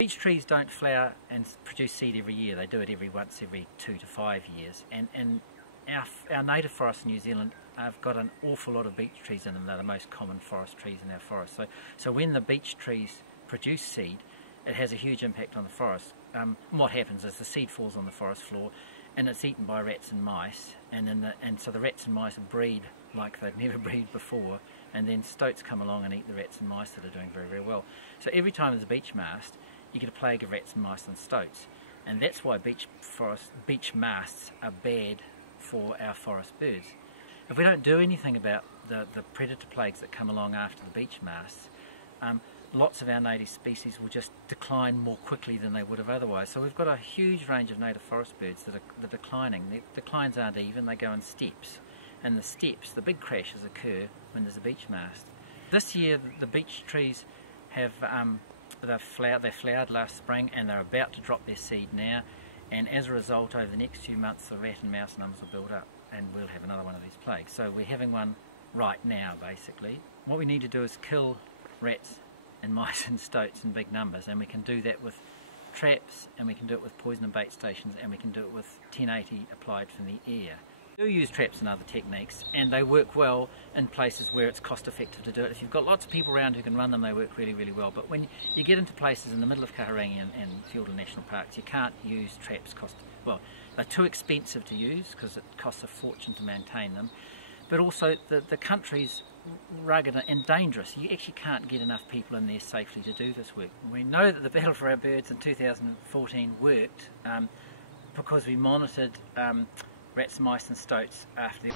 Beech trees don't flower and produce seed every year. They do it once every 2 to 5 years. And our native forests in New Zealand have got an awful lot of beech trees in them. They're the most common forest trees in our forest. So when the beech trees produce seed, it has a huge impact on the forest. What happens is the seed falls on the forest floor and it's eaten by rats and mice, and so the rats and mice breed like they've never breeded before, and then stoats come along and eat the rats and mice that are doing very, very well. So every time there's a beech mast, you get a plague of rats and mice and stoats, and that's why beech masts are bad for our forest birds. If we don't do anything about the predator plagues that come along after the beech masts, lots of our native species will just decline more quickly than they would have otherwise. So we've got a huge range of native forest birds that are declining. The declines aren't even, they go in steps. And the steps, the big crashes occur when there's a beech mast. This year the beech trees have they flowered last spring and they're about to drop their seed now, and as a result over the next few months the rat and mouse numbers will build up and we'll have another one of these plagues. So we're having one right now basically. What we need to do is kill rats and mice and stoats in big numbers, and we can do that with traps, and we can do it with poison and bait stations, and we can do it with 1080 applied from the air. We do use traps and other techniques, and they work well in places where it's cost effective to do it. If you've got lots of people around who can run them, they work really, really well. But when you get into places in the middle of Kahurangi and Fiordland National Parks, you can't use traps. Well, they're too expensive to use because it costs a fortune to maintain them. But also the country's rugged and dangerous. You actually can't get enough people in there safely to do this work. We know that the Battle for Our Birds in 2014 worked because we monitored rats, mice and stoats after the